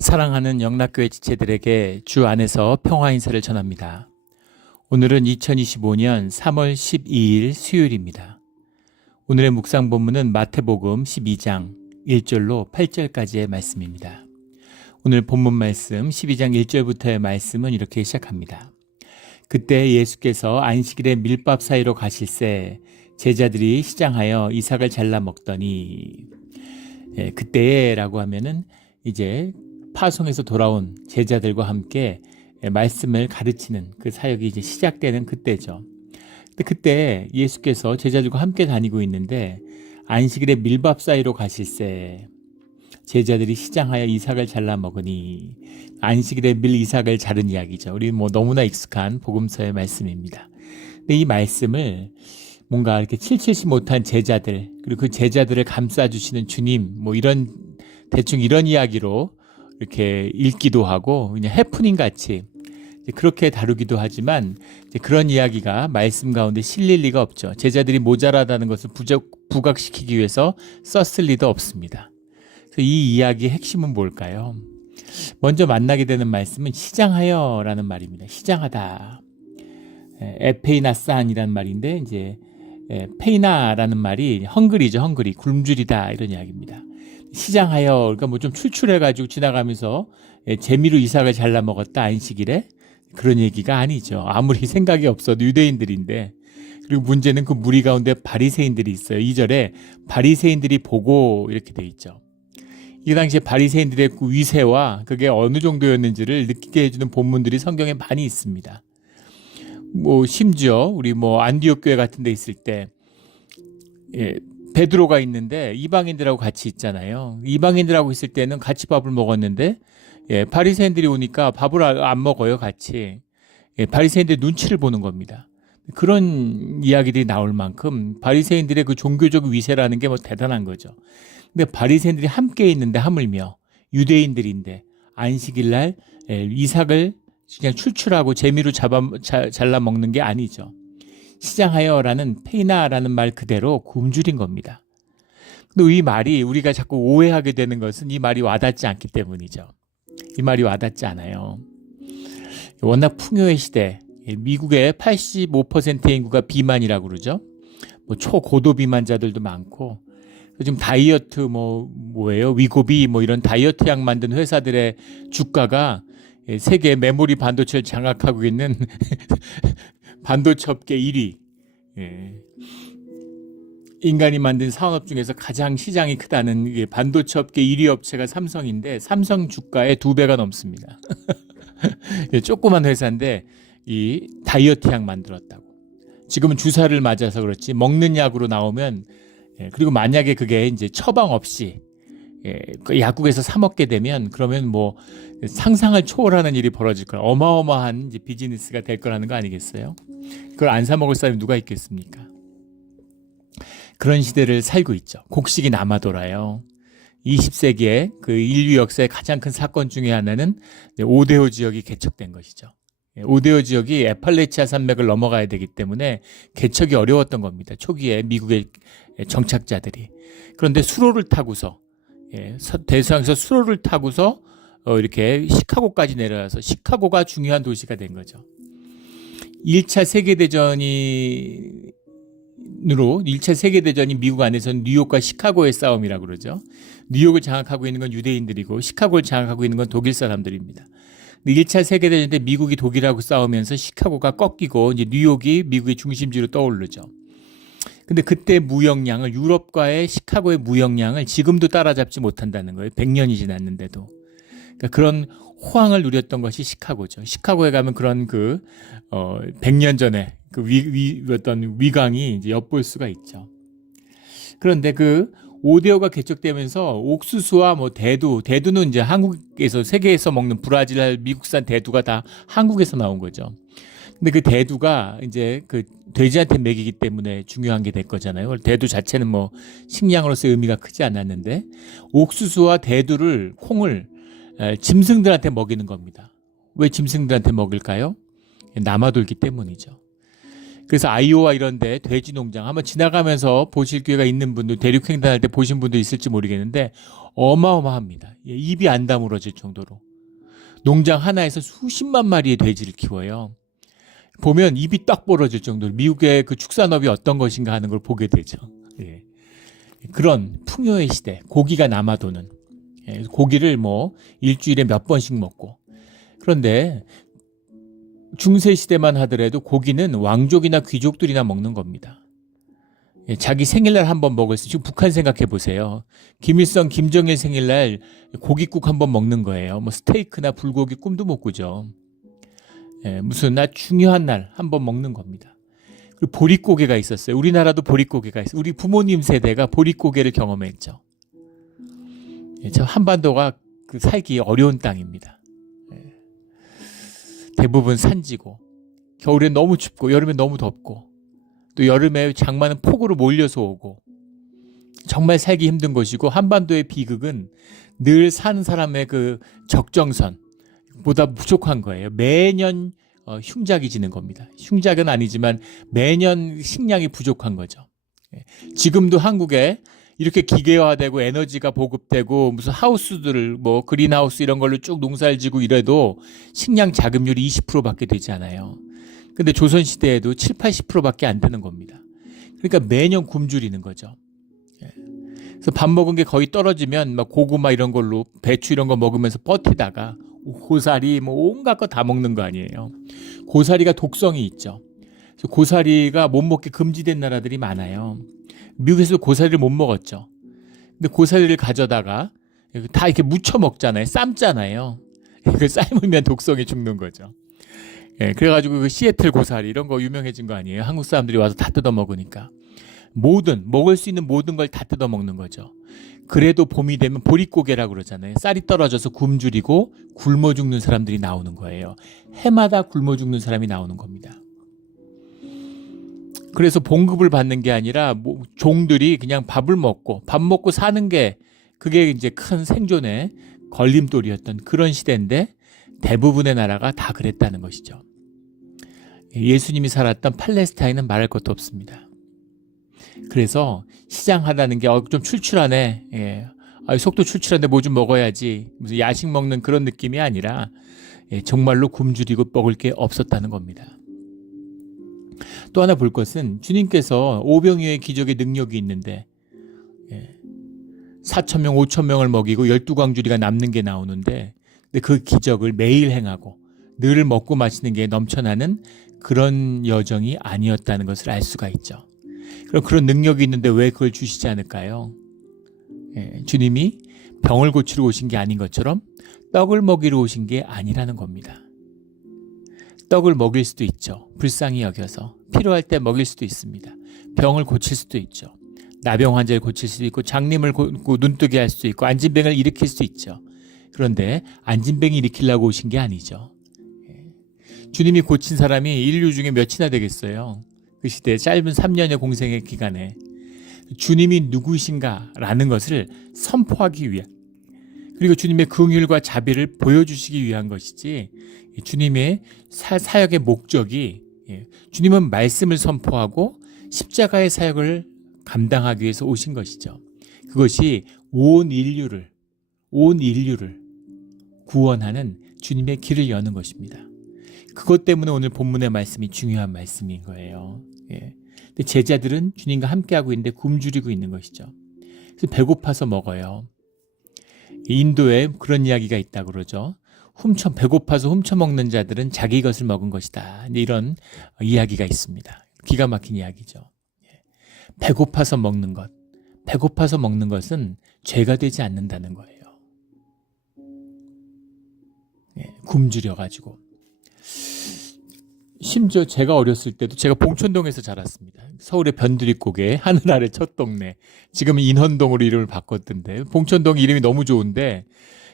사랑하는 영락교회 지체들에게 주 안에서 평화 인사를 전합니다. 오늘은 2025년 3월 12일 수요일입니다. 오늘의 묵상 본문은 마태복음 12장 1절로 8절까지의 말씀입니다. 오늘 본문 말씀 12장 1절부터의 말씀은 이렇게 시작합니다. 그때 예수께서 안식일에 밀밥 사이로 가실새 제자들이 시장하여 이삭을 잘라 먹더니, 그때라고 하면은 이제 파송에서 돌아온 제자들과 함께 말씀을 가르치는 그 사역이 이제 시작되는 그때죠. 근데 그때 예수께서 제자들과 함께 다니고 있는데 안식일에 밀밥 사이로 가실새 제자들이 시장하여 이삭을 잘라 먹으니, 안식일에 밀 이삭을 자른 이야기죠. 우리 너무나 익숙한 복음서의 말씀입니다. 근데 이 말씀을 뭔가 이렇게 칠칠치 못한 제자들, 그리고 그 제자들을 감싸주시는 주님, 대충 이런 이야기로 이렇게 읽기도 하고 그냥 해프닝 같이 그렇게 다루기도 하지만, 그런 이야기가 말씀 가운데 실릴 리가 없죠. 제자들이 모자라다는 것을 부각시키기 위해서 썼을 리도 없습니다. 그래서 이 이야기의 핵심은 뭘까요? 먼저 만나게 되는 말씀은 시장하여 라는 말입니다. 시장하다. 에페이나산이라는 말인데, 이제 페이나라는 말이 헝그리죠. 헝그리, 굶주리다, 이런 이야기입니다. 시장하여, 그러니까 좀 출출해가지고 지나가면서 재미로 이삭을 잘라 먹었다, 안식일에. 그런 얘기가 아니죠. 아무리 생각이 없어도 유대인들인데. 그리고 문제는 그 무리 가운데 바리새인들이 있어요. 2절에 바리새인들이 보고 이렇게 돼 있죠. 이 당시에 바리새인들의 그 위세와 그게 어느 정도였는지를 느끼게 해주는 본문들이 성경에 많이 있습니다. 심지어 우리 안디옥 교회 같은 데 있을 때, 베드로가 있는데 이방인들하고 같이 있잖아요. 이방인들하고 있을 때는 같이 밥을 먹었는데, 바리새인들이 오니까 밥을 안 먹어요, 같이. 바리새인들의 눈치를 보는 겁니다. 그런 이야기들이 나올 만큼 바리새인들의 그 종교적 위세라는 게 대단한 거죠. 근데 바리새인들이 함께 있는데, 하물며 유대인들인데 안식일날 이삭을 그냥 출출하고 재미로 잘라 먹는 게 아니죠. 시장하여라는 페이나라는 말 그대로 굶주린 겁니다. 근데 이 말이 우리가 자꾸 오해하게 되는 것은 이 말이 와닿지 않기 때문이죠. 이 말이 와닿지 않아요. 워낙 풍요의 시대, 미국의 85%의 인구가 비만이라고 그러죠. 초고도 비만자들도 많고, 지금 다이어트 위고비 이런 다이어트 약 만든 회사들의 주가가 세계 메모리 반도체를 장악하고 있는 반도체 업계 1위. 인간이 만든 산업 중에서 가장 시장이 크다는 반도체 업계 1위 업체가 삼성인데, 삼성 주가의 2배가 넘습니다. 조그만 회사인데 이 다이어트 약 만들었다고. 지금은 주사를 맞아서 그렇지 먹는 약으로 나오면, 그리고 만약에 그게 이제 처방 없이 그 약국에서 사 먹게 되면, 그러면 상상을 초월하는 일이 벌어질 거라. 어마어마한 이제 비즈니스가 될 거라는 거 아니겠어요? 그걸 안 사 먹을 사람이 누가 있겠습니까? 그런 시대를 살고 있죠. 곡식이 남아 돌아요. 20세기에 그 인류 역사의 가장 큰 사건 중에 하나는 오데오 지역이 개척된 것이죠. 오데오 지역이 에팔레치아 산맥을 넘어가야 되기 때문에 개척이 어려웠던 겁니다. 초기에 미국의 정착자들이. 그런데 수로를 타고서, 대서양에서 수로를 타고서 이렇게 시카고까지 내려와서 시카고가 중요한 도시가 된 거죠. 1차 세계대전이 미국 안에서는 뉴욕과 시카고의 싸움이라고 그러죠. 뉴욕을 장악하고 있는 건 유대인들이고 시카고를 장악하고 있는 건 독일 사람들입니다. 1차 세계대전 때 미국이 독일하고 싸우면서 시카고가 꺾이고 이제 뉴욕이 미국의 중심지로 떠오르죠. 근데 그때 무역량을, 유럽과의 시카고의 무역량을 지금도 따라잡지 못한다는 거예요. 100년이 지났는데도. 그러니까 그런 호황을 누렸던 것이 시카고죠. 시카고에 가면 그런 100년 전에 어떤 위강이 이제 엿볼 수가 있죠. 그런데 오데오가 개척되면서 옥수수와 대두는 이제 한국에서, 세계에서 먹는 브라질, 미국산 대두가 다 한국에서 나온 거죠. 근데 그 대두가 이제 돼지한테 먹이기 때문에 중요한 게 될 거잖아요. 대두 자체는 식량으로서 의미가 크지 않았는데, 옥수수와 대두를, 콩을 짐승들한테 먹이는 겁니다. 왜 짐승들한테 먹일까요? 남아돌기 때문이죠. 그래서 아이오와 이런데 돼지 농장 한번 지나가면서 보실 기회가 있는 분들, 대륙횡단할 때 보신 분도 있을지 모르겠는데 어마어마합니다. 입이 안 다물어질 정도로 농장 하나에서 수십만 마리의 돼지를 키워요. 보면 입이 딱 벌어질 정도로 미국의 그 축산업이 어떤 것인가 하는 걸 보게 되죠. 예. 그런 풍요의 시대, 고기가 남아도는, 고기를 뭐 일주일에 몇 번씩 먹고. 그런데 중세 시대만 하더라도 고기는 왕족이나 귀족들이나 먹는 겁니다. 자기 생일날 한번 먹을 수, 지금 북한 생각해 보세요. 김일성, 김정일 생일날 고깃국 한번 먹는 거예요. 뭐 스테이크나 불고기 꿈도 못 꾸죠. 무슨 날 중요한 날 한번 먹는 겁니다. 그리고 보릿고개가 있었어요. 우리나라도 보릿고개가 있어요. 우리 부모님 세대가 보릿고개를 경험했죠. 참 한반도가 살기 어려운 땅입니다. 대부분 산지고 겨울엔 너무 춥고 여름엔 너무 덥고 또 여름에 장마는 폭우로 몰려서 오고 정말 살기 힘든 곳이고 한반도의 비극은 늘 사는 사람의 그 적정선보다 부족한 거예요. 매년 흉작이 지는 겁니다. 흉작은 아니지만 매년 식량이 부족한 거죠. 지금도 한국에 이렇게 기계화되고 에너지가 보급되고 무슨 하우스들을 뭐 그린하우스 이런 걸로 쭉 농사를 지고 이래도 식량 자급률이 20%밖에 되지 않아요. 근데 조선시대에도 7, 80%밖에 안 되는 겁니다. 그러니까 매년 굶주리는 거죠. 그래서 밥 먹은 게 거의 떨어지면 막 고구마 이런 걸로 배추 이런 거 먹으면서 버티다가 고사리 뭐 온갖 거 다 먹는 거 아니에요. 고사리가 독성이 있죠. 그래서 고사리가 못 먹게 금지된 나라들이 많아요. 미국에서도 고사리를 못 먹었죠. 근데 고사리를 가져다가 다 이렇게 무쳐 먹잖아요. 삶잖아요. 그 삶으면 독성이 죽는 거죠. 그래가지고 그 시애틀 고사리 이런 거 유명해진 거 아니에요. 한국 사람들이 와서 다 뜯어 먹으니까. 먹을 수 있는 모든 걸 다 뜯어 먹는 거죠. 그래도 봄이 되면 보릿고개라고 그러잖아요. 쌀이 떨어져서 굶주리고 굶어 죽는 사람들이 나오는 거예요. 해마다 굶어 죽는 사람이 나오는 겁니다. 그래서 봉급을 받는 게 아니라 종들이 그냥 밥 먹고 사는 게 그게 이제 큰 생존의 걸림돌이었던 그런 시대인데 대부분의 나라가 다 그랬다는 것이죠. 예수님이 살았던 팔레스타인은 말할 것도 없습니다. 그래서 시장 하다는 게 좀 출출하네. 속도 출출한데 뭐 좀 먹어야지. 무슨 야식 먹는 그런 느낌이 아니라 정말로 굶주리고 먹을 게 없었다는 겁니다. 또 하나 볼 것은 주님께서 오병이어의 기적의 능력이 있는데 4,000명, 5,000명을 먹이고 12광주리가 남는 게 나오는데 그 기적을 매일 행하고 늘 먹고 마시는 게 넘쳐나는 그런 여정이 아니었다는 것을 알 수가 있죠. 그럼 그런 능력이 있는데 왜 그걸 주시지 않을까요? 주님이 병을 고치러 오신 게 아닌 것처럼 떡을 먹이러 오신 게 아니라는 겁니다. 떡을 먹일 수도 있죠. 불쌍히 여겨서 필요할 때 먹일 수도 있습니다. 병을 고칠 수도 있죠. 나병 환자를 고칠 수도 있고 장님을 눈뜨게 할 수도 있고 안진뱅을 일으킬 수도 있죠. 그런데 안진뱅이 일으키려고 오신 게 아니죠. 주님이 고친 사람이 인류 중에 몇이나 되겠어요. 그 시대 짧은 3년의 공생의 기간에 주님이 누구신가라는 것을 선포하기 위한 그리고 주님의 긍휼과 자비를 보여주시기 위한 것이지 주님의 사역의 목적이 주님은 말씀을 선포하고 십자가의 사역을 감당하기 위해서 오신 것이죠. 그것이 온 인류를 구원하는 주님의 길을 여는 것입니다. 그것 때문에 오늘 본문의 말씀이 중요한 말씀인 거예요. 근데 제자들은 주님과 함께하고 있는데 굶주리고 있는 것이죠. 그래서 배고파서 먹어요. 인도에 그런 이야기가 있다고 그러죠. 배고파서 훔쳐먹는 자들은 자기 것을 먹은 것이다. 이런 이야기가 있습니다. 기가 막힌 이야기죠. 배고파서 먹는 것은 죄가 되지 않는다는 거예요. 굶주려가지고. 심지어 제가 어렸을 때도 제가 봉천동에서 자랐습니다. 서울의 변두리고개 하늘 아래 첫 동네. 지금은 인헌동으로 이름을 바꿨던데 봉천동 이름이 너무 좋은데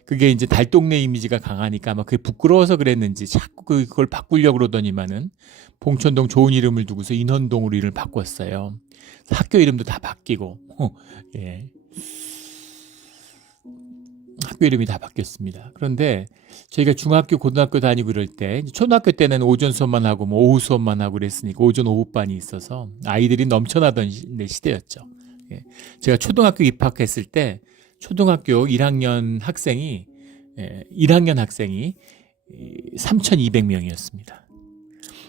그게 이제 달동네 이미지가 강하니까 아마 그게 부끄러워서 그랬는지 자꾸 그걸 바꾸려고 그러더니만은 봉천동 좋은 이름을 두고서 인헌동으로 이름을 바꿨어요. 학교 이름도 다 바뀌고. 학교 이름이 다 바뀌었습니다. 그런데 저희가 중학교, 고등학교 다니고 이럴 때 초등학교 때는 오전 수업만 하고 뭐 오후 수업만 하고 그랬으니까 오전 오후반이 있어서 아이들이 넘쳐나던 시대였죠. 예. 제가 초등학교 입학했을 때 초등학교 1학년 학생이 3,200명이었습니다.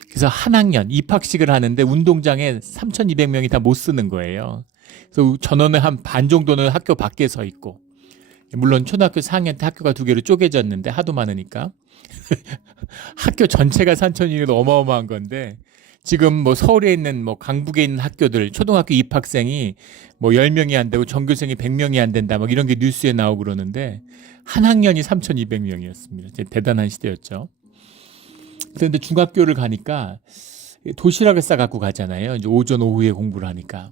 그래서 한 학년 입학식을 하는데 운동장에 3,200명이 다 못 쓰는 거예요. 그래서 전원의 한 반 정도는 학교 밖에 서 있고, 물론 초등학교 4학년 때 학교가 두 개로 쪼개졌는데 하도 많으니까 학교 전체가 3,200은 어마어마한 건데, 지금 뭐 서울에 있는 뭐 강북에 있는 학교들 초등학교 입학생이 뭐 10명이 안 되고 전교생이 100명이 안 된다 막 이런 게 뉴스에 나오고 그러는데 한 학년이 3,200명이었습니다. 대단한 시대였죠. 그런데 중학교를 가니까 도시락을 싸갖고 가잖아요. 이제 오전 오후에 공부를 하니까.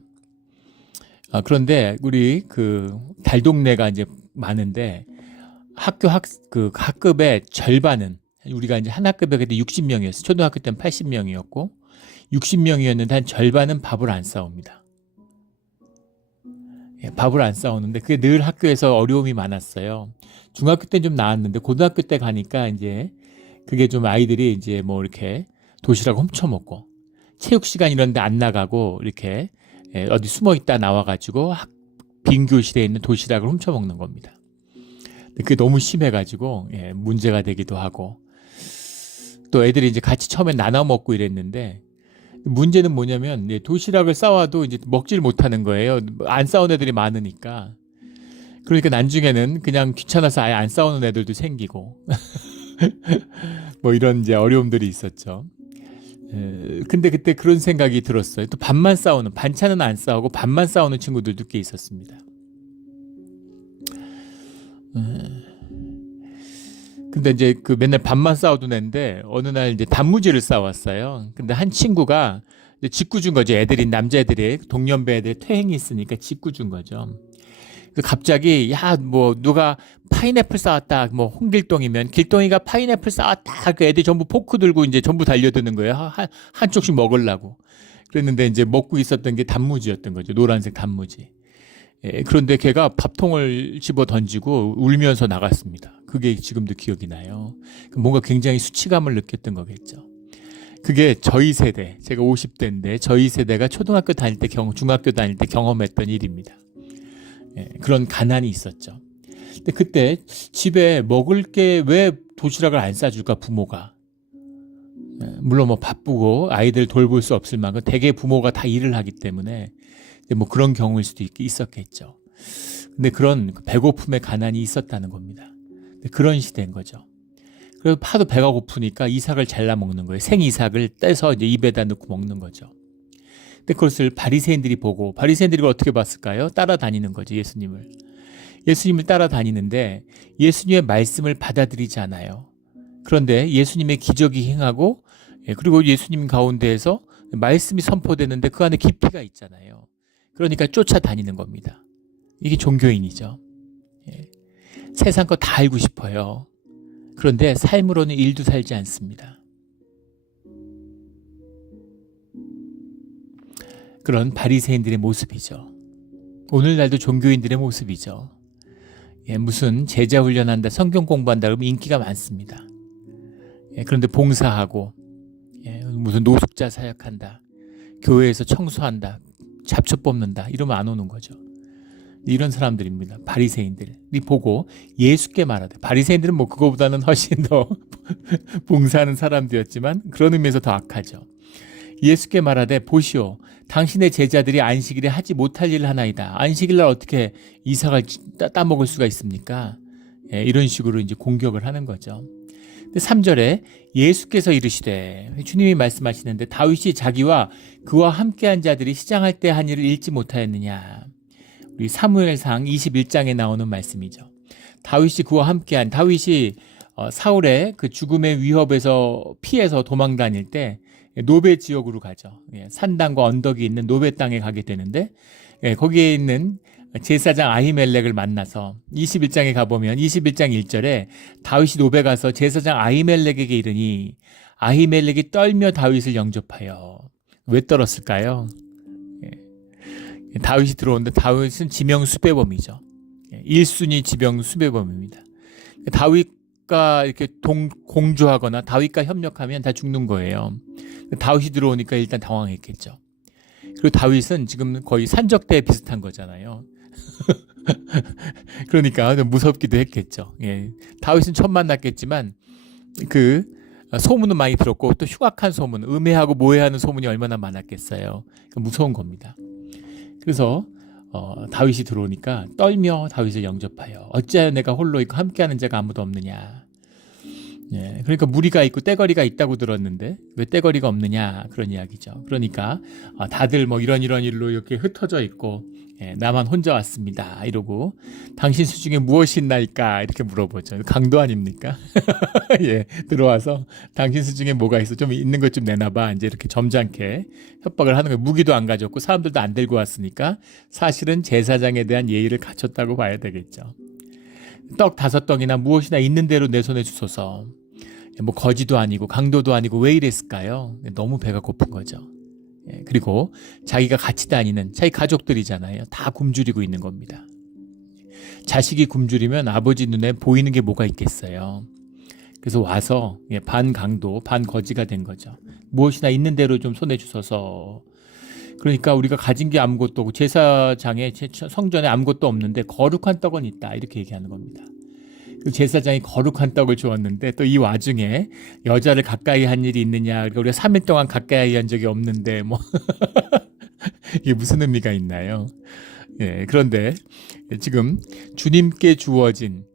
그런데 우리 그 달동네가 이제 많은데 그 학급의 절반은, 우리가 이제 한 학급에 그때 60명이었어요. 초등학교 때는 80명이었고 60명이었는데 한 절반은 밥을 안 싸웁니다. 밥을 안 싸우는데 그게 늘 학교에서 어려움이 많았어요. 중학교 때는 좀 나았는데 고등학교 때 가니까 이제 그게 좀 아이들이 이제 뭐 이렇게 도시락 훔쳐 먹고 체육 시간 이런 데 안 나가고 이렇게 어디 숨어 있다 나와가지고 빈 교실에 있는 도시락을 훔쳐 먹는 겁니다. 그게 너무 심해가지고 문제가 되기도 하고, 또 애들이 이제 같이 처음에 나눠 먹고 이랬는데 문제는 뭐냐면 도시락을 싸와도 이제 먹질 못하는 거예요. 안 싸운 애들이 많으니까. 그러니까 나중에는 그냥 귀찮아서 아예 안 싸우는 애들도 생기고 뭐 이런 이제 어려움들이 있었죠. 근데 그때 그런 생각이 들었어요. 또 밥만 싸우는, 반찬은 안 싸우고 밥만 싸우는 친구들도 꽤 있었습니다. 근데 이제 그 맨날 밥만 싸우던 애인데 어느 날 이제 단무지를 싸왔어요. 근데 한 친구가 이제 짓궂은 준 거죠. 애들이, 남자애들이, 동년배 애들 퇴행이 있으니까 짓궂은 준 거죠. 갑자기 뭐 누가 파인애플 싸왔다, 뭐 홍길동이면 길동이가 파인애플 싸왔다, 그 애들이 전부 포크 들고 이제 전부 달려드는 거예요. 한쪽씩 먹으려고. 그랬는데 이제 먹고 있었던 게 단무지였던 거죠. 노란색 단무지. 그런데 걔가 밥통을 집어 던지고 울면서 나갔습니다. 그게 지금도 기억이 나요. 뭔가 굉장히 수치감을 느꼈던 거겠죠. 그게 저희 세대, 제가 50대인데 저희 세대가 초등학교 다닐 때 중학교 다닐 때 경험했던 일입니다. 그런 가난이 있었죠. 근데 그때 집에 먹을 게 왜 도시락을 안 싸줄까, 부모가. 물론 뭐 바쁘고 아이들 돌볼 수 없을 만큼 대개 부모가 다 일을 하기 때문에 뭐 그런 경우일 수도 있었겠죠. 근데 그런 배고픔의 가난이 있었다는 겁니다. 그런 시대인 거죠. 그래서 하도 배가 고프니까 이삭을 잘라 먹는 거예요. 생이삭을 떼서 이제 입에다 넣고 먹는 거죠. 근데 그것을 바리새인들이 보고, 바리새인들이 어떻게 봤을까요? 따라다니는 거죠, 예수님을. 예수님을 따라다니는데 예수님의 말씀을 받아들이지 않아요. 그런데 예수님의 기적이 행하고, 그리고 예수님 가운데에서 말씀이 선포되는데 그 안에 깊이가 있잖아요. 그러니까 쫓아다니는 겁니다. 이게 종교인이죠. 세상 거 다 알고 싶어요. 그런데 삶으로는 일도 살지 않습니다. 그런 바리새인들의 모습이죠. 오늘날도 종교인들의 모습이죠. 무슨 제자 훈련한다, 성경 공부한다 그러면 인기가 많습니다. 그런데 봉사하고, 무슨 노숙자 사역한다, 교회에서 청소한다, 잡초 뽑는다 이러면 안 오는 거죠. 이런 사람들입니다. 바리새인들이 보고 예수께 말하되, 바리새인들은 뭐 그거보다는 훨씬 더 봉사하는 사람들이었지만 그런 의미에서 더 악하죠. 예수께 말하되 보시오, 당신의 제자들이 안식일에 하지 못할 일을 하나이다. 안식일날 어떻게 이삭을 따먹을 수가 있습니까? 이런 식으로 이제 공격을 하는 거죠. 3절에 예수께서 이르시되, 주님이 말씀하시는데 다윗이 자기와 그와 함께한 자들이 시장할 때 한 일을 잊지 못하였느냐. 우리 사무엘상 21장에 나오는 말씀이죠. 다윗이 그와 함께한, 다윗이 사울의 그 죽음의 위협에서 피해서 도망 다닐 때 노베 지역으로 가죠. 산당과 언덕이 있는 노베 땅에 가게 되는데, 거기에 있는 제사장 아히멜렉을 만나서 21장에 가보면 21장 1절에 다윗이 노베 가서 제사장 아히멜렉에게 이르니 아히멜렉이 떨며 다윗을 영접하여. 왜 떨었을까요? 다윗이 들어오는데 다윗은 지명 수배범이죠. 1순위 지병 수배범입니다. 다윗과 이렇게 공조하거나 다윗과 협력하면 다 죽는 거예요. 다윗이 들어오니까 일단 당황했겠죠. 그리고 다윗은 지금 거의 산적대에 비슷한 거잖아요. 그러니까 무섭기도 했겠죠. 예. 다윗은 처음 만났겠지만 그 소문은 많이 들었고 또 흉악한 소문, 음해하고 모해하는 소문이 얼마나 많았겠어요. 무서운 겁니다. 그래서 다윗이 들어오니까 떨며 다윗을 영접하여 어찌하여 내가 홀로 있고 함께하는 자가 아무도 없느냐. 예, 그러니까 무리가 있고 떼거리가 있다고 들었는데 왜 떼거리가 없느냐 그런 이야기죠. 그러니까 다들 뭐 이런 일로 이렇게 흩어져 있고 예, 나만 혼자 왔습니다 이러고 당신 수중에 무엇이 있나이까 이렇게 물어보죠. 강도 아닙니까? 예, 들어와서 당신 수중에 뭐가 있어 좀 있는 것 좀 내놔봐 이제 이렇게 점잖게 협박을 하는 거예요. 무기도 안 가졌고 사람들도 안 들고 왔으니까 사실은 제사장에 대한 예의를 갖췄다고 봐야 되겠죠. 떡 5덩이나 무엇이나 있는 대로 내 손에 주소서. 뭐 거지도 아니고 강도도 아니고 왜 이랬을까요? 너무 배가 고픈 거죠. 그리고 자기가 같이 다니는 자기 가족들이잖아요. 다 굶주리고 있는 겁니다. 자식이 굶주리면 아버지 눈에 보이는 게 뭐가 있겠어요. 그래서 와서 반 강도 반 거지가 된 거죠. 무엇이나 있는 대로 좀 손에 주소서. 그러니까 우리가 가진 게 아무것도 없고 제사장의 성전에 아무것도 없는데 거룩한 떡은 있다 이렇게 얘기하는 겁니다. 제사장이 거룩한 떡을 주었는데 또 이 와중에 여자를 가까이 한 일이 있느냐, 그러니까 우리가 3일 동안 가까이 한 적이 없는데 뭐 이게 무슨 의미가 있나요? 예, 그런데 지금 주님께 주어진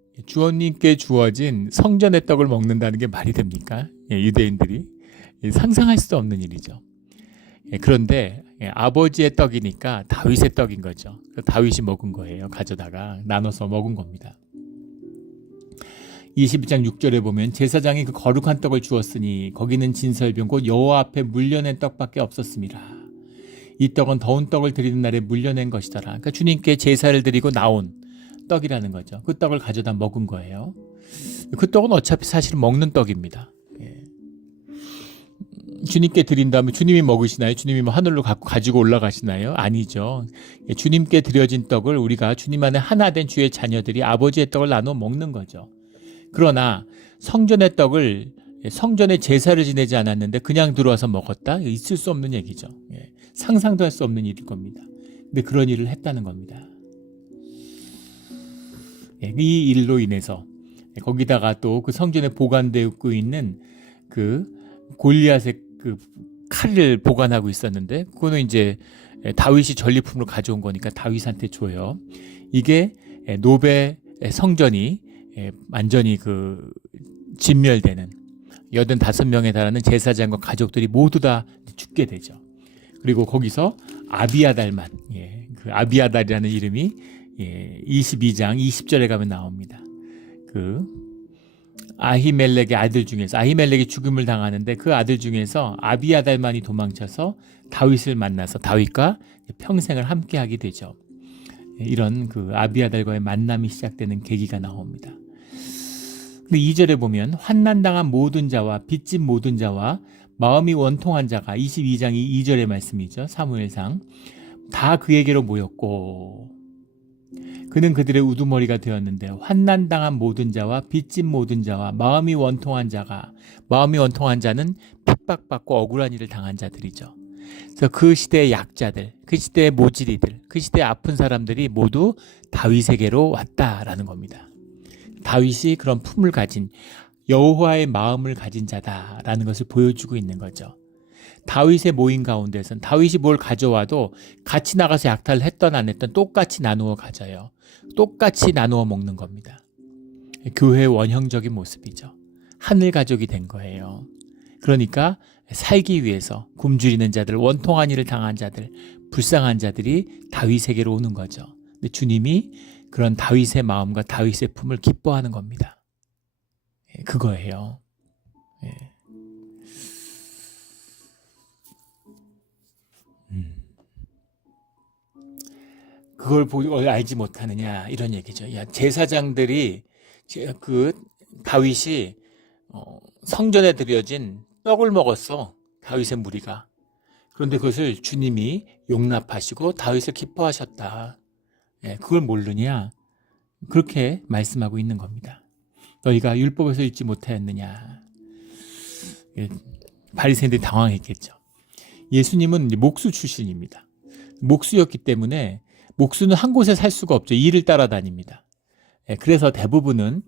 성전의 떡을 먹는다는 게 말이 됩니까? 예, 유대인들이 상상할 수도 없는 일이죠. 예, 그런데 아버지의 떡이니까 다윗의 떡인 거죠. 다윗이 먹은 거예요. 가져다가 나눠서 먹은 겁니다. 22장 6절에 보면 제사장이 그 거룩한 떡을 주었으니 거기는 진설병 곧 여호와 앞에 물려낸 떡밖에 없었습니다. 이 떡은 더운 떡을 드리는 날에 물려낸 것이더라. 그러니까 주님께 제사를 드리고 나온 떡이라는 거죠. 그 떡을 가져다 먹은 거예요. 그 떡은 어차피 사실 먹는 떡입니다. 주님께 드린 다음에 주님이 먹으시나요? 주님이 뭐 하늘로 가지고 올라가시나요? 아니죠. 주님께 드려진 떡을 우리가 주님 안에 하나 된 주의 자녀들이 아버지의 떡을 나눠 먹는 거죠. 그러나 성전의 떡을 성전에 제사를 지내지 않았는데 그냥 들어와서 먹었다? 있을 수 없는 얘기죠. 상상도 할 수 없는 일일 겁니다. 근데 그런 일을 했다는 겁니다. 이 일로 인해서 거기다가 또 그 성전에 보관되고 있는 그 골리앗의 그 칼을 보관하고 있었는데 그거는 이제 다윗이 전리품으로 가져온 거니까 다윗한테 줘요. 이게 노베 성전이 완전히 그 진멸되는 85명에 달하는 제사장과 가족들이 모두 다 죽게 되죠. 그리고 거기서 아비아달만 그 아비아달이라는 이름이 22장 20절에 가면 나옵니다. 그 아히멜렉의 아들 중에서 아히멜렉이 죽음을 당하는데 그 아들 중에서 아비아달만이 도망쳐서 다윗을 만나서 다윗과 평생을 함께하게 되죠. 이런 그 아비아달과의 만남이 시작되는 계기가 나옵니다. 근데 2절에 보면 환난당한 모든 자와 빚진 모든 자와 마음이 원통한 자가 22장 2절의 말씀이죠. 사무엘상 다 그에게로 모였고 그는 그들의 우두머리가 되었는데 환난당한 모든 자와 빚진 모든 자와 마음이 원통한 자는 핍박받고 억울한 일을 당한 자들이죠. 그래서 그 시대의 약자들, 그 시대의 모질이들, 그 시대의 아픈 사람들이 모두 다윗에게로 왔다라는 겁니다. 다윗이 그런 품을 가진 여호와의 마음을 가진 자다라는 것을 보여주고 있는 거죠. 다윗의 모임 가운데서는 다윗이 뭘 가져와도 같이 나가서 약탈을 했던 안 했던 똑같이 나누어 가져요. 똑같이 나누어 먹는 겁니다. 교회의 원형적인 모습이죠. 하늘 가족이 된 거예요. 그러니까 살기 위해서 굶주리는 자들, 원통한 일을 당한 자들, 불쌍한 자들이 다윗에게로 오는 거죠. 근데 주님이 그런 다윗의 마음과 다윗의 품을 기뻐하는 겁니다. 그거예요. 그걸 알지 못하느냐 이런 얘기죠. 야, 제사장들이 그 다윗이 성전에 드려진 떡을 먹었어. 다윗의 무리가. 그런데 그것을 주님이 용납하시고 다윗을 기뻐하셨다. 그걸 모르냐? 그렇게 말씀하고 있는 겁니다. 너희가 율법에서 읽지 못하였느냐. 바리새인들이 당황했겠죠. 예수님은 목수 출신입니다. 목수였기 때문에 목수는 한 곳에 살 수가 없죠. 일을 따라다닙니다. 그래서 대부분은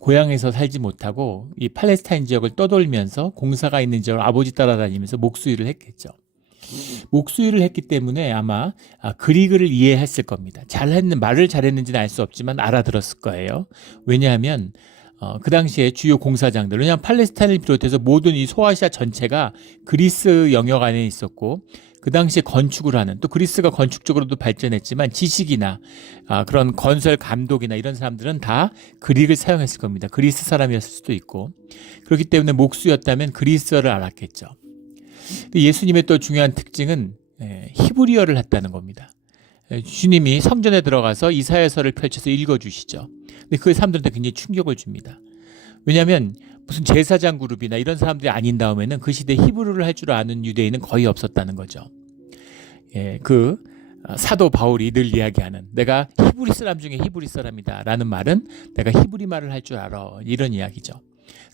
고향에서 살지 못하고 이 팔레스타인 지역을 떠돌면서 공사가 있는 지역을 아버지 따라다니면서 목수 일을 했겠죠. 목수 일을 했기 때문에 아마 그리그를 이해했을 겁니다. 말을 잘했는지는 알 수 없지만 알아들었을 거예요. 왜냐하면 그 당시에 주요 공사장들, 왜냐하면 팔레스타인을 비롯해서 모든 이 소아시아 전체가 그리스 영역 안에 있었고, 그 당시에 건축을 하는, 또 그리스가 건축적으로도 발전했지만 지식이나 그런 건설 감독이나 이런 사람들은 다 그릭을 사용했을 겁니다. 그리스 사람이었을 수도 있고, 그렇기 때문에 목수였다면 그리스어를 알았겠죠. 예수님의 또 중요한 특징은 히브리어를 했다는 겁니다. 주님이 성전에 들어가서 이사야서를 펼쳐서 읽어주시죠. 근데 그 사람들한테 굉장히 충격을 줍니다. 왜냐하면 무슨 제사장 그룹이나 이런 사람들이 아닌 다음에는 그 시대에 히브리어를 할 줄 아는 유대인은 거의 없었다는 거죠. 그 사도 바울이 늘 이야기하는, 내가 히브리 사람 중에 히브리 사람이다 라는 말은 내가 히브리 말을 할 줄 알아, 이런 이야기죠.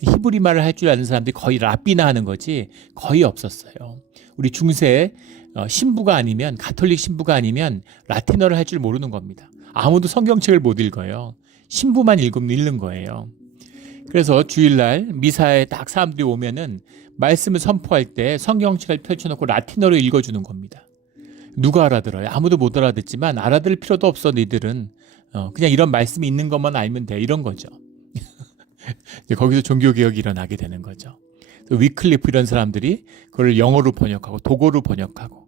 히브리 말을 할 줄 아는 사람들이 거의 랍비나 하는 거지 거의 없었어요. 우리 중세 신부가 아니면, 가톨릭 신부가 아니면 라틴어를 할 줄 모르는 겁니다. 아무도 성경책을 못 읽어요. 신부만 읽는 거예요. 그래서 주일날 미사에 딱 사람들이 오면은 말씀을 선포할 때 성경책을 펼쳐놓고 라틴어로 읽어주는 겁니다. 누가 알아들어요? 아무도 못 알아듣지만 알아들을 필요도 없어. 너희들은 그냥 이런 말씀이 있는 것만 알면 돼, 이런 거죠. 거기서 종교개혁이 일어나게 되는 거죠. 위클리프 이런 사람들이 그걸 영어로 번역하고 도고로 번역하고,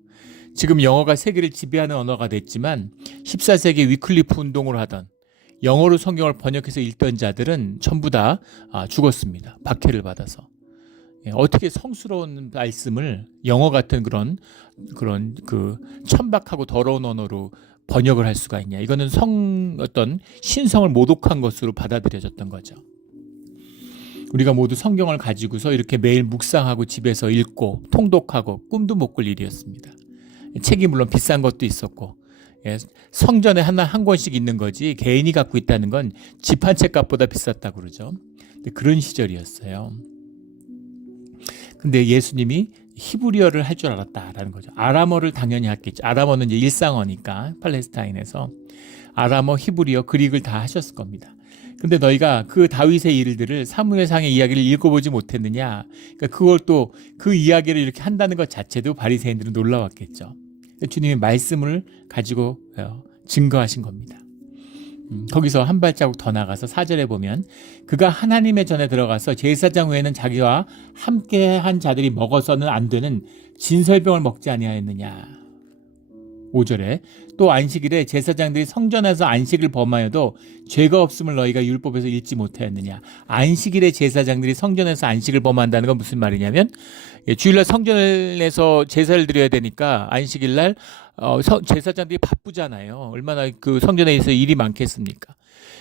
지금 영어가 세계를 지배하는 언어가 됐지만 14세기 위클리프 운동을 하던, 영어로 성경을 번역해서 읽던 자들은 전부 다 죽었습니다. 박해를 받아서. 어떻게 성스러운 말씀을 영어 같은 그런 그 천박하고 더러운 언어로 번역을 할 수가 있냐. 이거는 어떤 신성을 모독한 것으로 받아들여졌던 거죠. 우리가 모두 성경을 가지고서 이렇게 매일 묵상하고 집에서 읽고 통독하고 꿈도 못 꿀 일이었습니다. 책이 물론 비싼 것도 있었고, 성전에 한 권씩 있는 거지 개인이 갖고 있다는 건 집 한 채 값보다 비쌌다고 그러죠. 그런 시절이었어요. 근데 예수님이 히브리어를 할 줄 알았다라는 거죠. 아람어를 당연히 했겠죠. 아람어는 이제 일상어니까 팔레스타인에서 아람어, 히브리어, 그릭을 다 하셨을 겁니다. 근데 너희가 그 다윗의 일들을, 사무엘상의 이야기를 읽어보지 못했느냐. 그러니까 그걸 또 그 이야기를 이렇게 한다는 것 자체도 바리새인들은 놀라웠겠죠. 주님이 말씀을 가지고 증거하신 겁니다. 거기서 한 발자국 더 나가서 4절에 보면, 그가 하나님의 전에 들어가서 제사장 외에는 자기와 함께한 자들이 먹어서는 안 되는 진설병을 먹지 아니하였느냐. 5절에 또 안식일에 제사장들이 성전에서 안식을 범하여도 죄가 없음을 너희가 율법에서 읽지 못하였느냐. 안식일에 제사장들이 성전에서 안식을 범한다는 건 무슨 말이냐면, 주일날 성전에서 제사를 드려야 되니까 안식일날 제사장들이 바쁘잖아요. 얼마나 그 성전에서 일이 많겠습니까?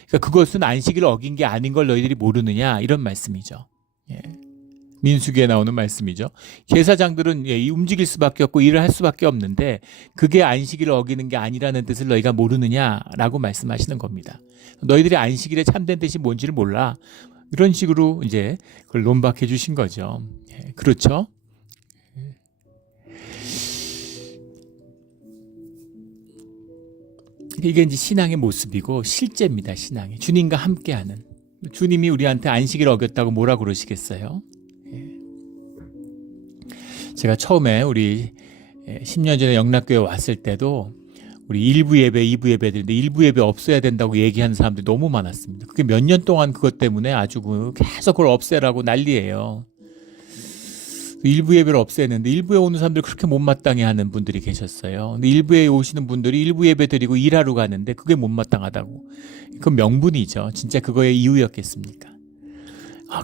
그러니까 그것은 안식일을 어긴 게 아닌 걸 너희들이 모르느냐, 이런 말씀이죠. 민수기에 나오는 말씀이죠. 제사장들은 움직일 수밖에 없고 일을 할 수밖에 없는데 그게 안식일을 어기는 게 아니라는 뜻을 너희가 모르느냐라고 말씀하시는 겁니다. 너희들이 안식일의 참된 뜻이 뭔지를 몰라. 이런 식으로 이제 그걸 논박해 주신 거죠. 그렇죠? 이게 이제 신앙의 모습이고 실제입니다. 신앙이 주님과 함께하는. 주님이 우리한테 안식일을 어겼다고 뭐라 그러시겠어요? 제가 처음에 우리 10년 전에 영락교회 왔을 때도 우리 1부 예배, 2부 예배들인데 1부 예배 없애야 된다고 얘기하는 사람들이 너무 많았습니다. 그게 몇 년 동안 그것 때문에 아주 계속 그걸 없애라고 난리예요. 1부 예배를 없애는데 1부에 오는 사람들 그렇게 못마땅해 하는 분들이 계셨어요. 근데 1부에 오시는 분들이 1부 예배 드리고 일하러 가는데 그게 못마땅하다고. 그건 명분이죠. 진짜 그거의 이유였겠습니까?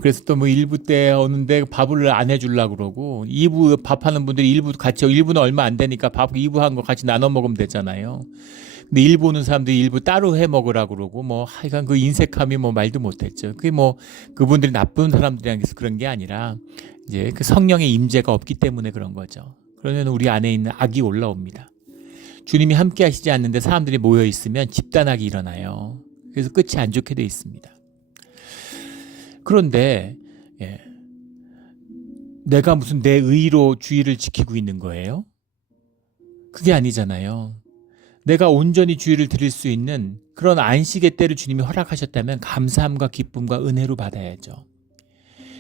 그래서 또 뭐 1부 때 오는데 밥을 안 해주려고 그러고, 2부 밥하는 분들이 1부는 얼마 안 되니까 밥 2부 한 거 같이 나눠 먹으면 되잖아요. 근데 1부 오는 사람들이 1부 따로 해 먹으라고 그러고, 뭐 하여간 그 인색함이 뭐 말도 못했죠. 그게 뭐 그분들이 나쁜 사람들이라서 그런 게 아니라 이제 그 성령의 임재가 없기 때문에 그런 거죠. 그러면 우리 안에 있는 악이 올라옵니다. 주님이 함께 하시지 않는데 사람들이 모여 있으면 집단악이 일어나요. 그래서 끝이 안 좋게 돼 있습니다. 그런데 내가 무슨 내 의로 주의를 지키고 있는 거예요? 그게 아니잖아요. 내가 온전히 주의를 드릴 수 있는 그런 안식의 때를 주님이 허락하셨다면 감사함과 기쁨과 은혜로 받아야죠.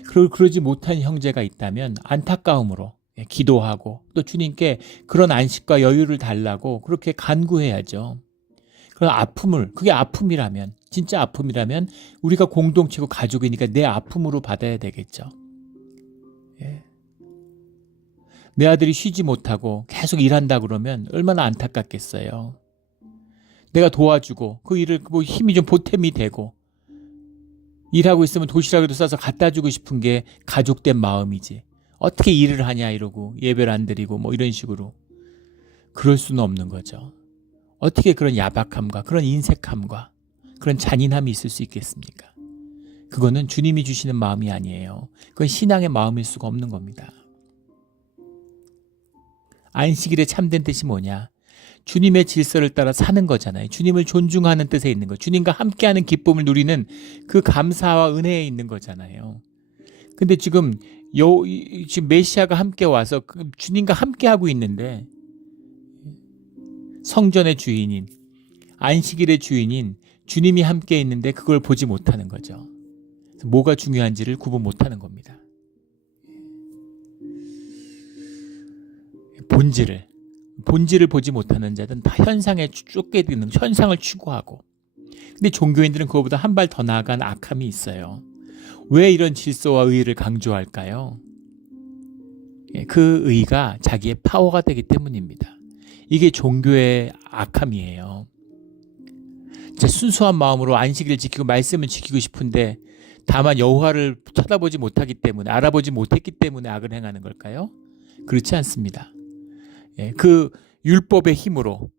그리고 그러지 못한 형제가 있다면 안타까움으로 기도하고 또 주님께 그런 안식과 여유를 달라고 그렇게 간구해야죠. 그런 아픔을, 그게 아픔이라면, 진짜 아픔이라면 우리가 공동체고 가족이니까 내 아픔으로 받아야 되겠죠. 내 아들이 쉬지 못하고 계속 일한다 그러면 얼마나 안타깝겠어요. 내가 도와주고 그 일을 힘이 좀 보탬이 되고 일하고 있으면 도시락에도 싸서 갖다 주고 싶은 게 가족된 마음이지. 어떻게 일을 하냐 이러고 예배를 안 드리고 이런 식으로. 그럴 수는 없는 거죠. 어떻게 그런 야박함과 그런 인색함과 그런 잔인함이 있을 수 있겠습니까? 그거는 주님이 주시는 마음이 아니에요. 그건 신앙의 마음일 수가 없는 겁니다. 안식일의 참된 뜻이 뭐냐? 주님의 질서를 따라 사는 거잖아요. 주님을 존중하는 뜻에 있는 거. 주님과 함께하는 기쁨을 누리는 그 감사와 은혜에 있는 거잖아요. 근데 지금 메시아가 함께 와서 주님과 함께하고 있는데 성전의 주인인, 안식일의 주인인 주님이 함께 있는데 그걸 보지 못하는 거죠. 뭐가 중요한지를 구분 못하는 겁니다. 본질을 보지 못하는 자들은 다 현상에 쫓겨드는 현상을 추구하고, 근데 종교인들은 그거보다 한 발 더 나아간 악함이 있어요. 왜 이런 질서와 의의를 강조할까요? 그 의의가 자기의 파워가 되기 때문입니다. 이게 종교의 악함이에요. 진짜 순수한 마음으로 안식일을 지키고 말씀을 지키고 싶은데 다만 여호와를 쳐다보지 못하기 때문에, 알아보지 못했기 때문에 악을 행하는 걸까요? 그렇지 않습니다. 그 율법의 힘으로,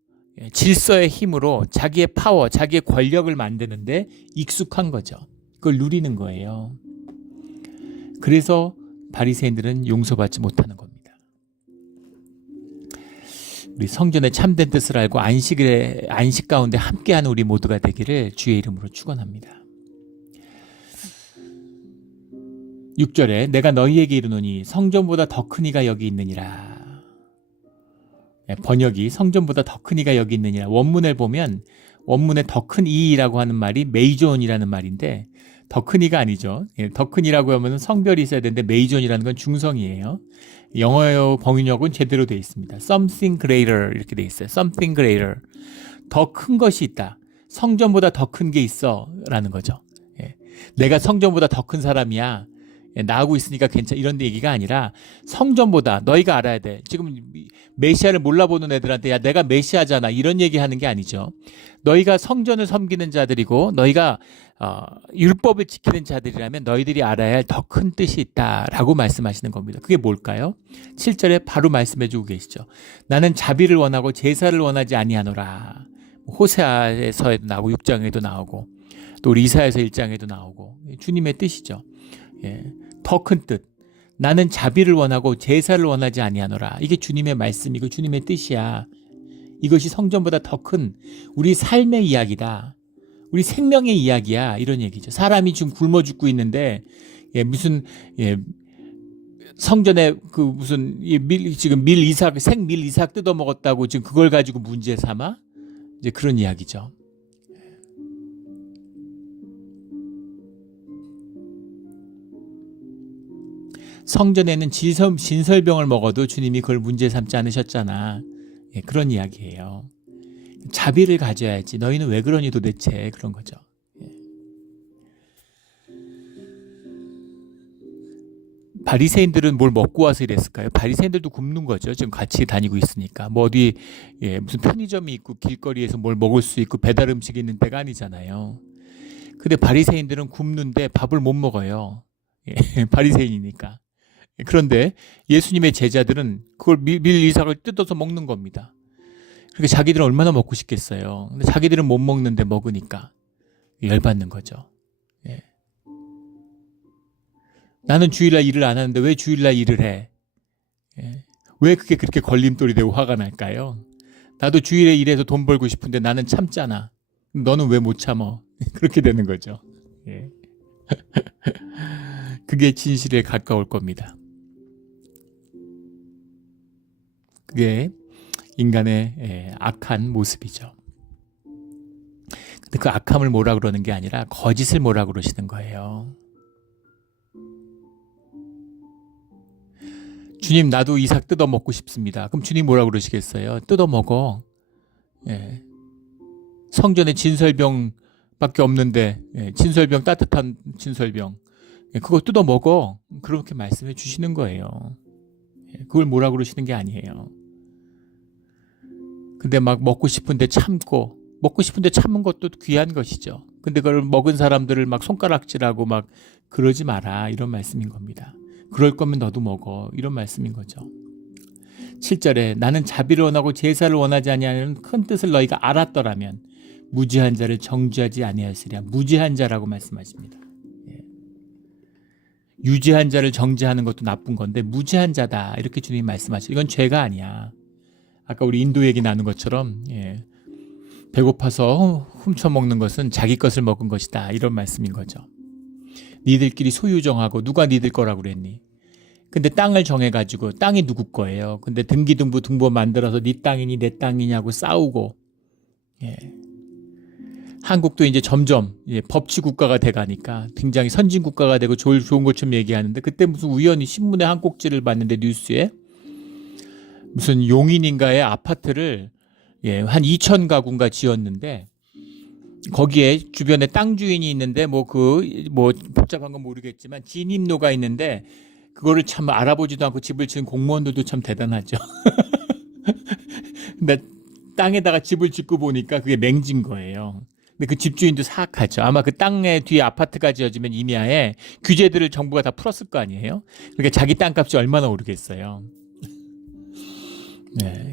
질서의 힘으로 자기의 파워, 자기의 권력을 만드는데 익숙한 거죠. 그걸 누리는 거예요. 그래서 바리새인들은 용서받지 못하는 겁니다. 우리 성전의 참된 뜻을 알고 안식 가운데 함께하는 우리 모두가 되기를 주의 이름으로 축원합니다. 6절에 내가 너희에게 이르노니 성전보다 더 큰 이가 여기 있느니라. 번역이 성전보다 더 큰 이가 여기 있느니라. 원문을 보면 원문에 더 큰 이라고 하는 말이 메이존이라는 말인데 더 큰 이가 아니죠. 더 큰 이라고 하면 성별이 있어야 되는데 메이존이라는 건 중성이에요. 영어 번역은 제대로 되어 있습니다. Something greater 이렇게 되어 있어요. Something greater. 더 큰 것이 있다. 성전보다 더 큰 게 있어 라는 거죠. 내가 성전보다 더 큰 사람이야. 나하고 있으니까 괜찮아. 이런 얘기가 아니라 성전보다 너희가 알아야 돼. 지금 메시아를 몰라보는 애들한테 야 내가 메시아잖아. 이런 얘기하는 게 아니죠. 너희가 성전을 섬기는 자들이고 너희가 율법을 지키는 자들이라면 너희들이 알아야 할 더 큰 뜻이 있다라고 말씀하시는 겁니다. 그게 뭘까요? 7절에 바로 말씀해주고 계시죠. 나는 자비를 원하고 제사를 원하지 아니하노라. 호세아에서도 나오고 6장에도 나오고 또 우리 이사야서 1장에도 나오고 주님의 뜻이죠. 더 큰 뜻. 나는 자비를 원하고 제사를 원하지 아니하노라. 이게 주님의 말씀이고 주님의 뜻이야. 이것이 성전보다 더 큰 우리 삶의 이야기다. 우리 생명의 이야기야. 이런 얘기죠. 사람이 지금 굶어 죽고 있는데 무슨 성전에 그 무슨 지금 생밀 이삭 뜯어 먹었다고 지금 그걸 가지고 문제 삼아? 이제 그런 이야기죠. 성전에는 진설병을 먹어도 주님이 그걸 문제 삼지 않으셨잖아. 그런 이야기예요. 자비를 가져야지. 너희는 왜 그러니 도대체 그런 거죠. 바리새인들은 뭘 먹고 와서 이랬을까요? 바리새인들도 굶는 거죠. 지금 같이 다니고 있으니까. 어디 무슨 편의점이 있고 길거리에서 뭘 먹을 수 있고 배달 음식이 있는 데가 아니잖아요. 근데 바리새인들은 굶는데 밥을 못 먹어요. 바리새인이니까. 그런데 예수님의 제자들은 그걸 밀 이삭을 뜯어서 먹는 겁니다. 그러니까 자기들은 얼마나 먹고 싶겠어요. 근데 자기들은 못 먹는데 먹으니까 열받는 거죠. 나는 주일날 일을 안 하는데 왜 주일날 일을 해? 왜 그게 그렇게 걸림돌이 되고 화가 날까요? 나도 주일에 일해서 돈 벌고 싶은데 나는 참잖아. 너는 왜 못 참어? 그렇게 되는 거죠. 예. 그게 진실에 가까울 겁니다. 그게 인간의 악한 모습이죠. 근데 그 악함을 뭐라 그러는 게 아니라 거짓을 뭐라 그러시는 거예요. 주님, 나도 이삭 뜯어 먹고 싶습니다. 그럼 주님 뭐라 그러시겠어요? 뜯어 먹어. 예. 성전에 진설병밖에 없는데, 진설병, 따뜻한 진설병, 그거 뜯어 먹어. 그렇게 말씀해 주시는 거예요. 그걸 뭐라 그러시는 게 아니에요. 근데 막 먹고 싶은데 참고, 먹고 싶은데 참은 것도 귀한 것이죠. 근데 그걸 먹은 사람들을 막 손가락질하고 막 그러지 마라, 이런 말씀인 겁니다. 그럴 거면 너도 먹어, 이런 말씀인 거죠. 7절에 나는 자비를 원하고 제사를 원하지 아니하는 큰 뜻을 너희가 알았더라면 무지한 자를 정죄하지 아니하였으리라. 무지한 자라고 말씀하십니다. 유지한 자를 정죄하는 것도 나쁜 건데 무지한 자다, 이렇게 주님이 말씀하시죠. 이건 죄가 아니야. 아까 우리 인도 얘기 나눈 것처럼 배고파서 훔쳐먹는 것은 자기 것을 먹은 것이다, 이런 말씀인 거죠. 니들끼리 소유 정하고 누가 니들 거라고 그랬니? 근데 땅을 정해가지고 땅이 누구 거예요. 근데 등기등부 등본 만들어서 네 땅이니 내 땅이냐고 싸우고, 한국도 이제 점점 법치 국가가 돼가니까 굉장히 선진 국가가 되고 좋은 것처럼 얘기하는데, 그때 무슨 우연히 신문에 한 꼭지를 봤는데 뉴스에 무슨 용인인가의 아파트를 한 2,000가구인가 지었는데 거기에 주변에 땅 주인이 있는데 뭐 복잡한 건 모르겠지만 진입로가 있는데 그거를 참 알아보지도 않고 집을 지은 공무원들도 참 대단하죠. 근데 땅에다가 집을 짓고 보니까 그게 맹지인 거예요. 근데 그 집주인도 사악하죠. 아마 그 땅에 뒤에 아파트가 지어지면 임야에 규제들을 정부가 다 풀었을 거 아니에요. 그러니까 자기 땅값이 얼마나 오르겠어요.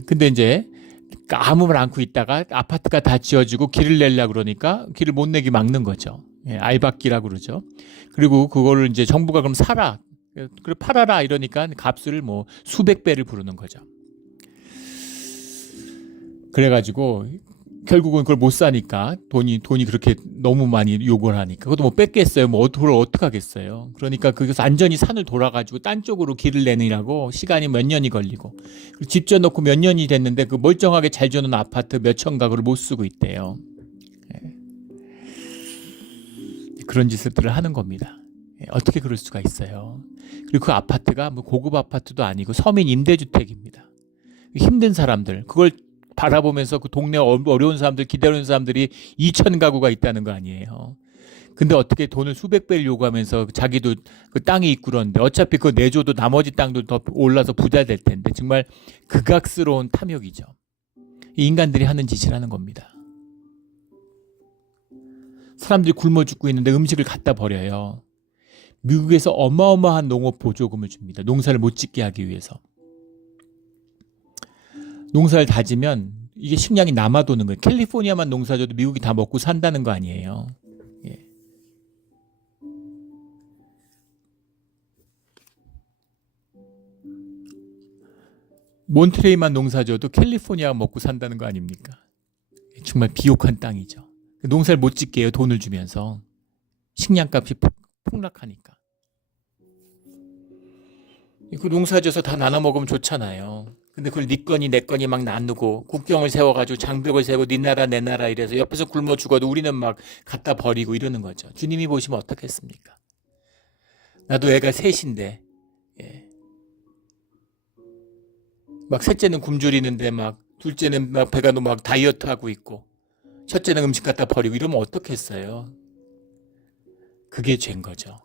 근데 이제 아무 말 않고 있다가 아파트가 다 지어지고 길을 내려고 그러니까 길을 못 내게 막는 거죠. 알박기라고 그러죠. 그리고 그거를 이제 정부가 그럼 사라, 그리고 팔아라 이러니까 값을 뭐 수백 배를 부르는 거죠. 그래가지고 결국은 그걸 못 사니까 돈이 그렇게 너무 많이 요구를 하니까 그것도 뭐 뺏겠어요. 뭐 그걸 어떻게 하겠어요. 그러니까 거기서 안전히 산을 돌아가지고 딴 쪽으로 길을 내느라고 시간이 몇 년이 걸리고, 집 지어놓고 몇 년이 됐는데 그 멀쩡하게 잘 지어놓은 아파트 몇천 가구를 못 쓰고 있대요. 그런 짓들을 하는 겁니다. 어떻게 그럴 수가 있어요. 그리고 그 아파트가 뭐 고급 아파트도 아니고 서민 임대주택입니다. 힘든 사람들, 그걸 바라보면서 그 동네 어려운 사람들, 기다리는 사람들이 2,000가구가 있다는 거 아니에요. 근데 어떻게 돈을 수백 배를 요구하면서 자기도 그 땅이 있고 그러는데 어차피 그거 내줘도 나머지 땅도 더 올라서 부자 될 텐데, 정말 극악스러운 탐욕이죠. 인간들이 하는 짓을 하는 겁니다. 사람들이 굶어 죽고 있는데 음식을 갖다 버려요. 미국에서 어마어마한 농업 보조금을 줍니다. 농사를 못 짓게 하기 위해서. 농사를 다지면 이게 식량이 남아도는 거예요. 캘리포니아만 농사져도 미국이 다 먹고 산다는 거 아니에요. 몬트레이만 농사져도 캘리포니아가 먹고 산다는 거 아닙니까? 정말 비옥한 땅이죠. 농사를 못 짓게 해요. 돈을 주면서. 식량값이 폭락하니까. 그 농사져서 다 나눠 먹으면 좋잖아요. 근데 그걸 네 거니 내 거니 막 나누고 국경을 세워가지고 장벽을 세우고 네 나라 내 나라 이래서 옆에서 굶어 죽어도 우리는 막 갖다 버리고 이러는 거죠. 주님이 보시면 어떻겠습니까? 나도 애가 셋인데 막 셋째는 굶주리는데 막 둘째는 막 배가 너무 막 다이어트 하고 있고 첫째는 음식 갖다 버리고 이러면 어떻겠어요? 그게 죄인 거죠.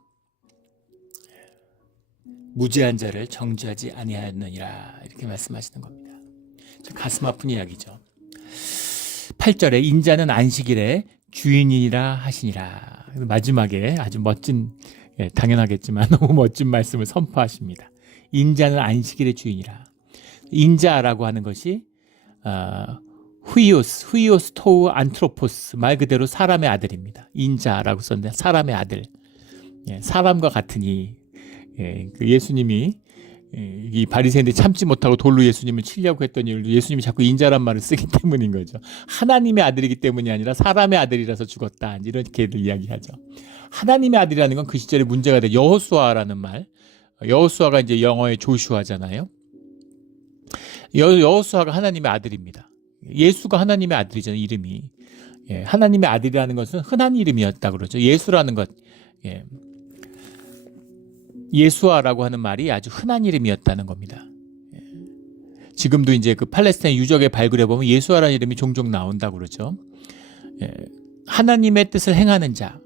무지한 자를 정죄하지 아니하였느니라, 이렇게 말씀하시는 겁니다. 가슴 아픈 이야기죠. 8절에 인자는 안식일에 주인이라 하시니라. 마지막에 아주 멋진, 당연하겠지만 너무 멋진 말씀을 선포하십니다. 인자는 안식일의 주인이라. 인자라고 하는 것이 후이오스 토우 안트로포스, 말 그대로 사람의 아들입니다. 인자라고 썼는데 사람의 아들, 사람과 같으니. 그 예수님이 이 바리새인들이 참지 못하고 돌로 예수님을 치려고 했던 이유는 예수님이 자꾸 인자란 말을 쓰기 때문인 거죠. 하나님의 아들이기 때문이 아니라 사람의 아들이라서 죽었다. 이렇게 이야기하죠. 하나님의 아들이라는 건 그 시절에 문제가 돼. 여호수아라는 말. 여호수아가 이제 영어의 조슈아잖아요. 여호수아가 하나님의 아들입니다. 예수가 하나님의 아들이잖아요. 이름이. 하나님의 아들이라는 것은 흔한 이름이었다 그러죠. 예수라는 것. 예수아라고 하는 말이 아주 흔한 이름이었다는 겁니다. 지금도 이제 그 팔레스타인 유적에 발굴해 보면 예수아라는 이름이 종종 나온다고 그러죠. 하나님의 뜻을 행하는 자가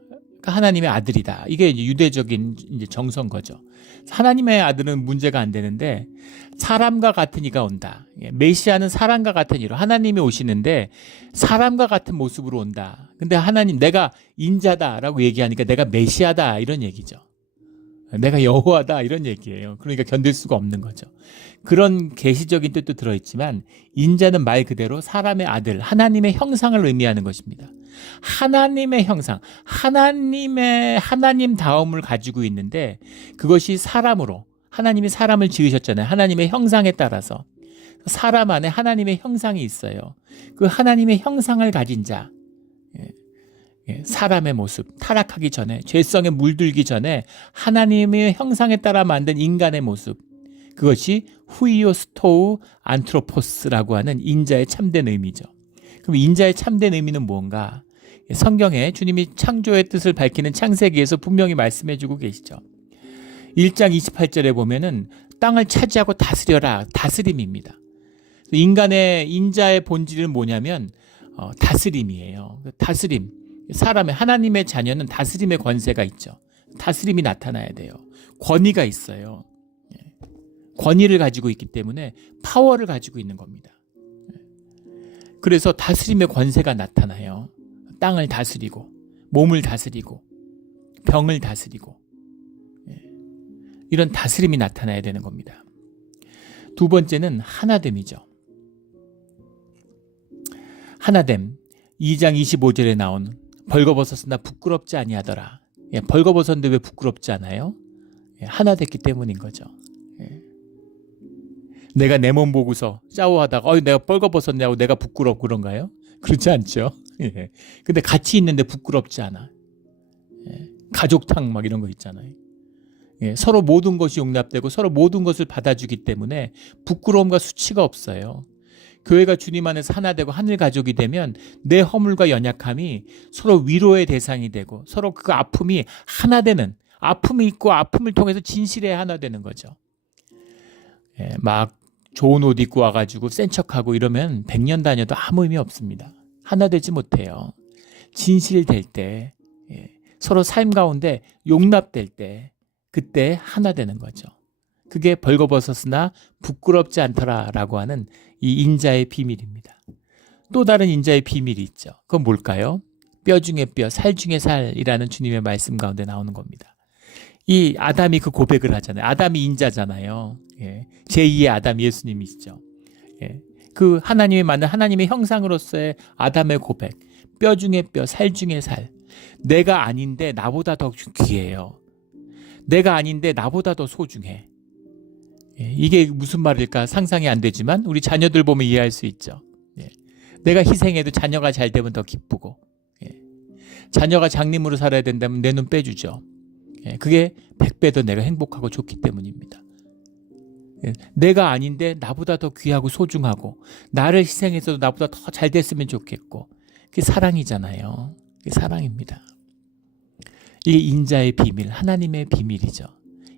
하나님의 아들이다. 이게 유대적인 이제 정서인 거죠. 하나님의 아들은 문제가 안 되는데 사람과 같은 이가 온다. 메시아는 사람과 같은 이로 하나님이 오시는데 사람과 같은 모습으로 온다. 근데 하나님 내가 인자다라고 얘기하니까 내가 메시아다 이런 얘기죠. 내가 여호와다 이런 얘기예요. 그러니까 견딜 수가 없는 거죠. 그런 계시적인 뜻도 들어있지만 인자는 말 그대로 사람의 아들, 하나님의 형상을 의미하는 것입니다. 하나님의 형상, 하나님 다움을 가지고 있는데 그것이 사람으로 하나님이 사람을 지으셨잖아요. 하나님의 형상에 따라서 사람 안에 하나님의 형상이 있어요. 그 하나님의 형상을 가진 자, 사람의 모습, 타락하기 전에 죄성에 물들기 전에 하나님의 형상에 따라 만든 인간의 모습, 그것이 후이오스토우 안트로포스라고 하는 인자의 참된 의미죠. 그럼 인자의 참된 의미는 무언가? 성경에 주님이 창조의 뜻을 밝히는 창세기에서 분명히 말씀해주고 계시죠. 1장 28절에 보면은 땅을 차지하고 다스려라, 다스림입니다. 인간의 인자의 본질은 뭐냐면 다스림이에요. 다스림. 사람의 하나님의 자녀는 다스림의 권세가 있죠. 다스림이 나타나야 돼요. 권위가 있어요. 권위를 가지고 있기 때문에 파워를 가지고 있는 겁니다. 그래서 다스림의 권세가 나타나요. 땅을 다스리고 몸을 다스리고 병을 다스리고 이런 다스림이 나타나야 되는 겁니다. 두 번째는 하나됨이죠. 하나됨 2장 25절에 나온 벌거벗었으나 부끄럽지 아니하더라. 벌거벗었는데 왜 부끄럽지 않아요? 하나 됐기 때문인 거죠. 내가 내 몸 보고서 짜오하다가 내가 벌거벗었냐고 내가 부끄럽고 그런가요? 그렇지 않죠. 근데 같이 있는데 부끄럽지 않아. 가족탕 막 이런 거 있잖아요. 서로 모든 것이 용납되고 서로 모든 것을 받아주기 때문에 부끄러움과 수치가 없어요. 교회가 주님 안에서 하나 되고 하늘 가족이 되면 내 허물과 연약함이 서로 위로의 대상이 되고 서로 그 아픔이 하나 되는, 아픔이 있고 아픔을 통해서 진실에 하나 되는 거죠. 막 좋은 옷 입고 와가지고 센 척하고 이러면 100년 다녀도 아무 의미 없습니다. 하나 되지 못해요. 진실될 때, 서로 삶 가운데 용납될 때, 그때 하나 되는 거죠. 그게 벌거벗었으나 부끄럽지 않더라라고 하는 이 인자의 비밀입니다. 또 다른 인자의 비밀이 있죠. 그건 뭘까요? 뼈 중에 뼈, 살 중에 살이라는 주님의 말씀 가운데 나오는 겁니다. 이 아담이 그 고백을 하잖아요. 아담이 인자잖아요. 제2의 아담 예수님이시죠. 그 하나님이 만든 하나님의 형상으로서의 아담의 고백, 뼈 중에 뼈, 살 중에 살. 내가 아닌데 나보다 더 귀해요. 내가 아닌데 나보다 더 소중해. 이게 무슨 말일까 상상이 안 되지만 우리 자녀들 보면 이해할 수 있죠. 내가 희생해도 자녀가 잘 되면 더 기쁘고, 자녀가 장님으로 살아야 된다면 내 눈 빼주죠. 그게 100배 더 내가 행복하고 좋기 때문입니다. 내가 아닌데 나보다 더 귀하고 소중하고 나를 희생해서도 나보다 더 잘 됐으면 좋겠고, 그게 사랑이잖아요. 그게 사랑입니다. 이게 인자의 비밀, 하나님의 비밀이죠.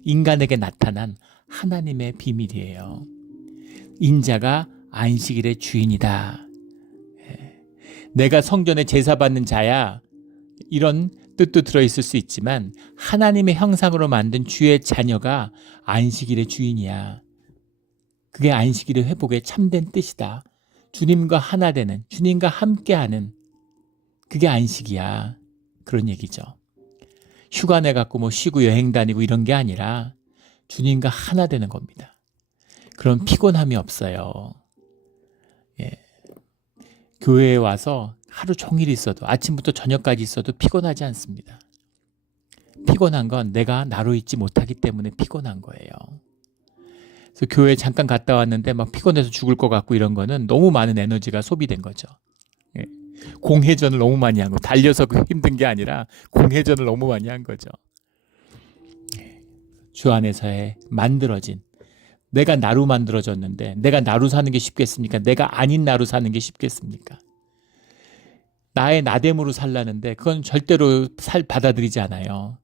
인간에게 나타난 하나님의 비밀이에요. 인자가 안식일의 주인이다. 내가 성전에 제사 받는 자야, 이런 뜻도 들어있을 수 있지만 하나님의 형상으로 만든 주의 자녀가 안식일의 주인이야. 그게 안식일의 회복의 참된 뜻이다. 주님과 하나 되는, 주님과 함께하는, 그게 안식이야. 그런 얘기죠. 휴가 내갖고 뭐 쉬고 여행 다니고 이런 게 아니라 주님과 하나 되는 겁니다. 그런 피곤함이 없어요. 교회에 와서 하루 종일 있어도, 아침부터 저녁까지 있어도 피곤하지 않습니다. 피곤한 건 내가 나로 있지 못하기 때문에 피곤한 거예요. 그래서 교회 잠깐 갔다 왔는데 막 피곤해서 죽을 것 같고 이런 거는 너무 많은 에너지가 소비된 거죠. 예. 공회전을 너무 많이 한 거. 달려서 힘든 게 아니라 공회전을 너무 많이 한 거죠. 예. 주 안에서의 만들어진, 내가 나로 만들어졌는데 내가 나로 사는 게 쉽겠습니까? 내가 아닌 나로 사는 게 쉽겠습니까? 나의 나됨으로 살라는데 그건 절대로 받아들이지 않아요.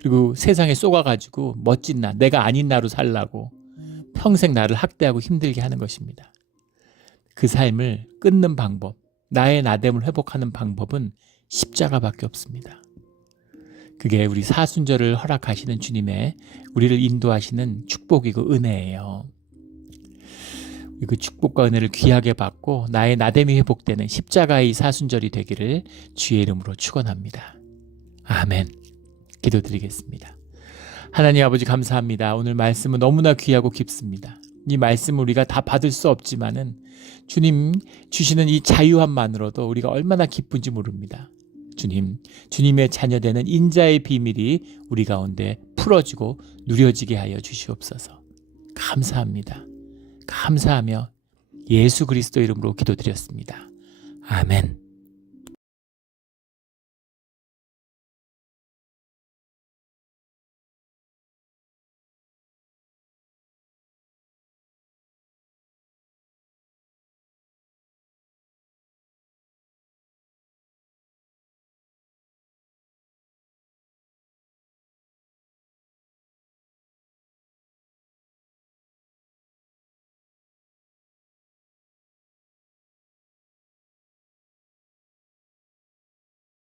그리고 세상에 쏘가가지고 멋진 나, 내가 아닌 나로 살라고 평생 나를 학대하고 힘들게 하는 것입니다. 그 삶을 끊는 방법, 나의 나됨을 회복하는 방법은 십자가밖에 없습니다. 그게 우리 사순절을 허락하시는 주님의 우리를 인도하시는 축복이고 은혜예요. 그 축복과 은혜를 귀하게 받고 나의 나됨이 회복되는 십자가의 사순절이 되기를 주의 이름으로 축원합니다. 아멘. 기도드리겠습니다. 하나님 아버지 감사합니다. 오늘 말씀은 너무나 귀하고 깊습니다. 이 말씀을 우리가 다 받을 수 없지만은 주님 주시는 이 자유함만으로도 우리가 얼마나 기쁜지 모릅니다. 주님, 주님의 자녀되는 인자의 비밀이 우리 가운데 풀어지고 누려지게 하여 주시옵소서. 감사합니다. 감사하며 예수 그리스도 이름으로 기도드렸습니다. 아멘.